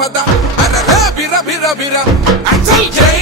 పద. అర బిర బిర బిర. అచల్ జై